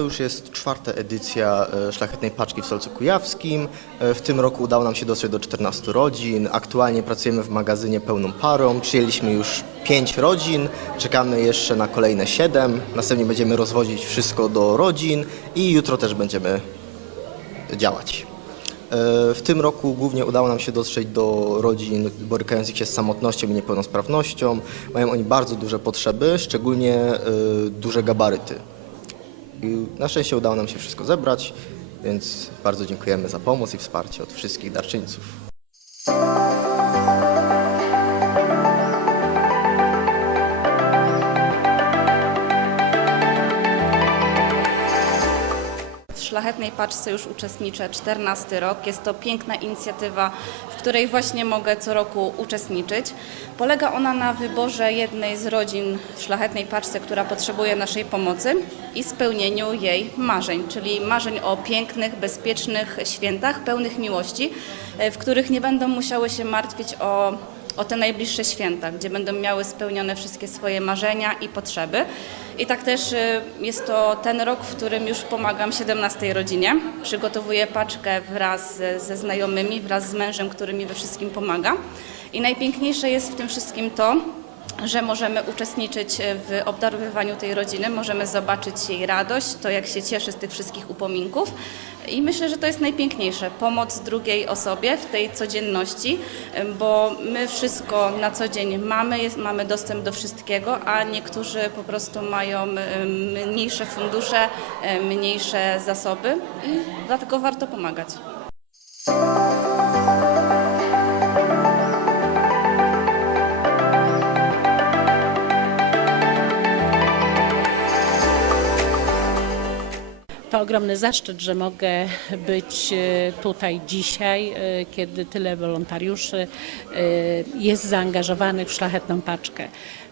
już jest czwarta edycja e, Szlachetnej Paczki w Solcu Kujawskim. E, W tym roku udało nam się dotrzeć do 14 rodzin. Aktualnie pracujemy w magazynie pełną parą. Przyjęliśmy już 5 rodzin, czekamy jeszcze na kolejne 7. Następnie będziemy rozwozić wszystko do rodzin i jutro też będziemy działać. E, W tym roku głównie udało nam się dotrzeć do rodzin borykających się z samotnością i niepełnosprawnością. Mają oni bardzo duże potrzeby, szczególnie duże gabaryty. I na szczęście udało nam się wszystko zebrać, więc bardzo dziękujemy za pomoc i wsparcie od wszystkich darczyńców. Szlachetnej Paczce już uczestniczę 14 rok. Jest to piękna inicjatywa, w której właśnie mogę co roku uczestniczyć. Polega ona na wyborze jednej z rodzin w Szlachetnej Paczce, która potrzebuje naszej pomocy i spełnieniu jej marzeń, czyli marzeń o pięknych, bezpiecznych świętach, pełnych miłości, e, w których nie będą musiały się martwić o o te najbliższe święta, gdzie będą miały spełnione wszystkie swoje marzenia i potrzeby. I tak też y, jest to ten rok, w którym już pomagam 17 rodzinie. Przygotowuję paczkę wraz ze, znajomymi, wraz z mężem, który mi we wszystkim pomaga. I najpiękniejsze jest w tym wszystkim to, że możemy uczestniczyć w obdarowywaniu tej rodziny, możemy zobaczyć jej radość, to jak się cieszy z tych wszystkich upominków. I myślę, że to jest najpiękniejsze, pomoc drugiej osobie w tej codzienności, bo my wszystko na co dzień mamy, jest, mamy dostęp do wszystkiego, a niektórzy po prostu mają mniejsze fundusze, mniejsze zasoby i dlatego warto pomagać. To ogromny zaszczyt, że mogę być e, tutaj dzisiaj, e, kiedy tyle wolontariuszy e, jest zaangażowanych w szlachetną paczkę.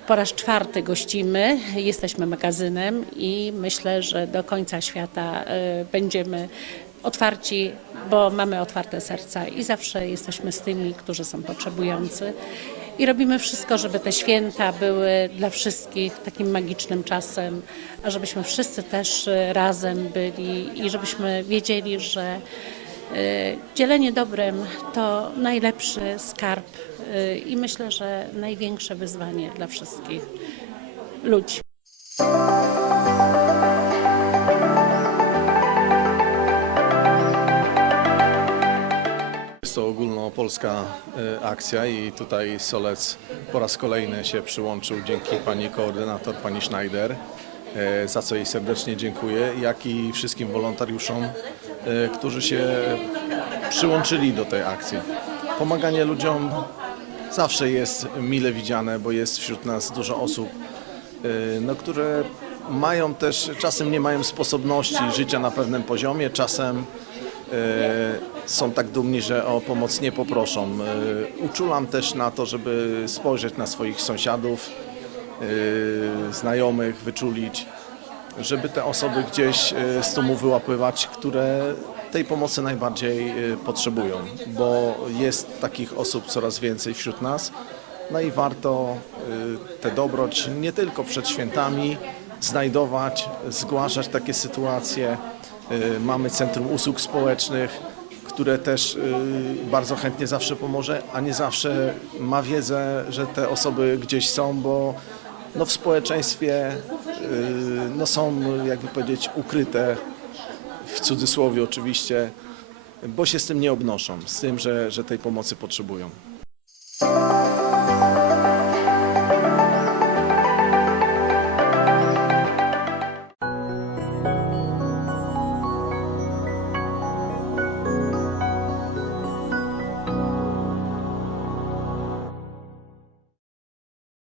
Po raz czwarty gościmy, jesteśmy magazynem i myślę, że do końca świata będziemy otwarci, bo mamy otwarte serca i zawsze jesteśmy z tymi, którzy są potrzebujący. I robimy wszystko, żeby te święta były dla wszystkich takim magicznym czasem, a żebyśmy wszyscy też e, razem byli i żebyśmy wiedzieli, że e, dzielenie dobrem to najlepszy skarb e, i myślę, że największe wyzwanie dla wszystkich ludzi. Ogólnopolska e, akcja i tutaj Solec po raz kolejny się przyłączył dzięki pani koordynator, pani Schneider, e, za co jej serdecznie dziękuję, jak i wszystkim wolontariuszom, e, którzy się przyłączyli do tej akcji. Pomaganie ludziom zawsze jest mile widziane, bo jest wśród nas dużo osób, no, które mają też, czasem nie mają sposobności życia na pewnym poziomie, czasem są tak dumni, że o pomoc nie poproszą. E, Uczulam też na to, żeby spojrzeć na swoich sąsiadów, e, znajomych, wyczulić, żeby te osoby gdzieś e, z tłumu wyłapywać, które tej pomocy najbardziej e, potrzebują, bo jest takich osób coraz więcej wśród nas. No i warto tę dobroć nie tylko przed świętami znajdować, zgłaszać takie sytuacje. Y, Mamy Centrum Usług Społecznych, które też y, bardzo chętnie zawsze pomoże, a nie zawsze ma wiedzę, że te osoby gdzieś są, bo no w społeczeństwie y, no są, jakby powiedzieć, ukryte, w cudzysłowie oczywiście, bo się z tym nie obnoszą, z tym, że, że tej pomocy potrzebują.